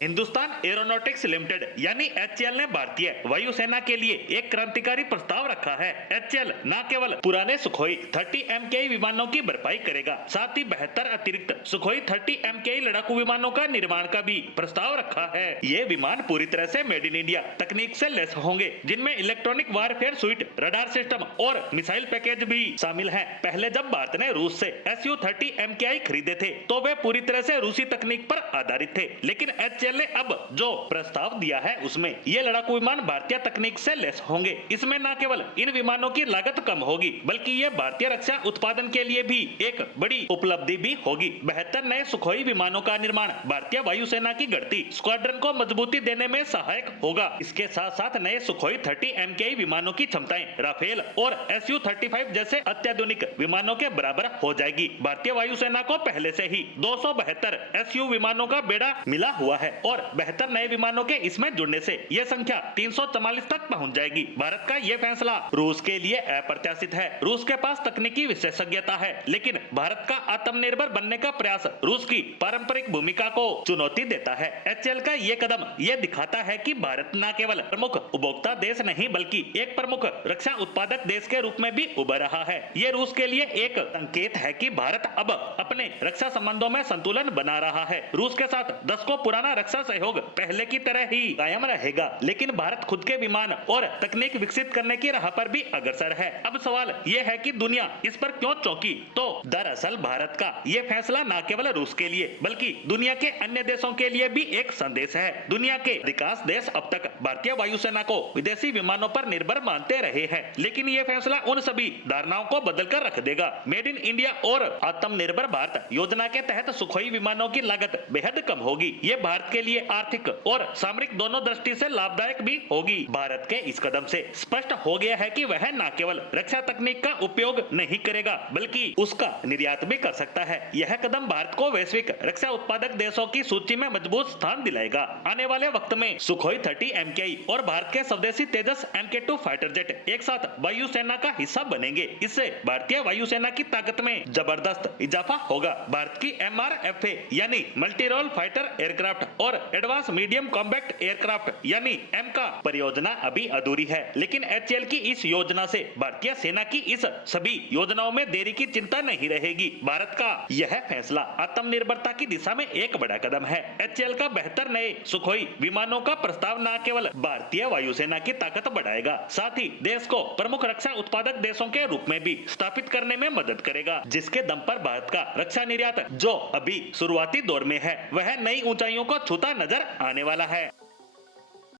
Hindustan aeronautics limited यानी HAL ने भारतीय वायुसेना के लिए एक क्रांतिकारी प्रस्ताव रखा है। एचएएल न केवल पुराने सुखोई 30 MKI विमानों की भरपाई करेगा, साथ ही 72 अतिरिक्त सुखोई 30 MKI लड़ाकू विमानों का निर्माण का भी प्रस्ताव रखा है। ये विमान पूरी तरह से मेड इन इंडिया तकनीक से लैस होंगे, जिनमें electronic warfare suite, radar system और मिसाइल पैकेज भी शामिल है। पहले जब भारत ने रूस से Su-30 MKI खरीदे थे तो वे पूरी तरह से रूसी तकनीक पर आधारित थे, लेकिन एचएएल ने अब जो प्रस्ताव दिया है उसमें ये लड़ाकू विमान भारतीय तकनीक से लैस होंगे। इसमें न केवल इन विमानों की लागत कम होगी, बल्कि ये भारतीय रक्षा उत्पादन के लिए भी एक बड़ी उपलब्धि भी होगी। 72 नए सुखोई विमानों का निर्माण भारतीय वायुसेना की गढ़ती स्क्वाड्रन को मजबूती देने में सहायक होगा। इसके साथ साथ नए सुखोई 30 MKI विमानों की क्षमताएं राफेल और Su-35 जैसे अत्याधुनिक विमानों के बराबर हो जाएगी। भारतीय वायुसेना को पहले से ही 272 Su विमानों का बेड़ा मिला हुआ है और 72 नए विमानों के इसमें जुड़ने से यह संख्या 344 तक पहुंच जाएगी। भारत का यह फैसला रूस के लिए अप्रत्याशित है। रूस के पास तकनीकी विशेषज्ञता है, लेकिन भारत का आत्मनिर्भर बनने का प्रयास रूस की पारंपरिक भूमिका को चुनौती देता है। एचएएल का यह कदम यह दिखाता है कि भारत न केवल प्रमुख उपभोक्ता देश नहीं, बल्कि एक प्रमुख रक्षा उत्पादक देश के रूप में भी उभर रहा है। ये रूस के लिए एक संकेत है कि भारत अब अपने रक्षा संबंधों में संतुलन बना रहा है। रूस के साथ दशकों पुराना रक्षा सहयोग पहले की तरह ही कायम रहेगा, लेकिन भारत खुद के विमान और तकनीक विकसित करने की राह पर भी अग्रसर है। अब सवाल यह है कि दुनिया इस पर क्यों चौंकी? तो दरअसल भारत का यह फैसला न केवल रूस के लिए बल्कि दुनिया के अन्य देशों के लिए भी एक संदेश है। दुनिया के विकास देश अब तक भारतीय वायुसेना को विदेशी विमानों पर निर्भर मानते रहे हैं, लेकिन यह फैसला उन सभी धारणाओं को बदलकर रख देगा। मेड इन इंडिया और आत्मनिर्भर भारत योजना के तहत सुखोई विमानों की लागत बेहद कम होगी। ये भारत के लिए आर्थिक और सामरिक दोनों दृष्टि से लाभदायक भी होगी। भारत के इस कदम से स्पष्ट हो गया है कि वह न केवल रक्षा तकनीक का उपयोग नहीं करेगा, बल्कि उसका निर्यात भी कर सकता है। यह कदम भारत को वैश्विक रक्षा उत्पादक देशों की सूची में मजबूत स्थान दिलाएगा। आने वाले वक्त में सुखोई 30 MKI और भारत के स्वदेशी तेजस Mk2 फाइटर जेट एक साथ वायुसेना का हिस्सा बनेंगे। इससे भारतीय वायुसेना की ताकत में जबरदस्त इजाफा होगा। भारत की MRFA यानी मल्टी रोल फाइटर एयरक्राफ्ट और एडवांस मीडियम कॉम्बैक्ट एयरक्राफ्ट यानी एमका परियोजना अभी अधूरी है, लेकिन एचएएल की इस योजना से भारतीय सेना की इस सभी योजनाओं में देरी की चिंता नहीं रहेगी। भारत का यह फैसला आत्मनिर्भरता की दिशा में एक बड़ा कदम है। एचएएल का 72 नए सुखोई विमानों का प्रस्ताव न केवल भारतीय वायुसेना की ताकत बढ़ाएगा, साथ ही देश को प्रमुख रक्षा उत्पादक देशों के रूप में भी स्थापित करने में मदद करेगा, जिसके दम पर भारत का रक्षा निर्यात जो अभी शुरुआती दौर में है वह नई ऊंचाइयों को छूता नजर आने वाला है।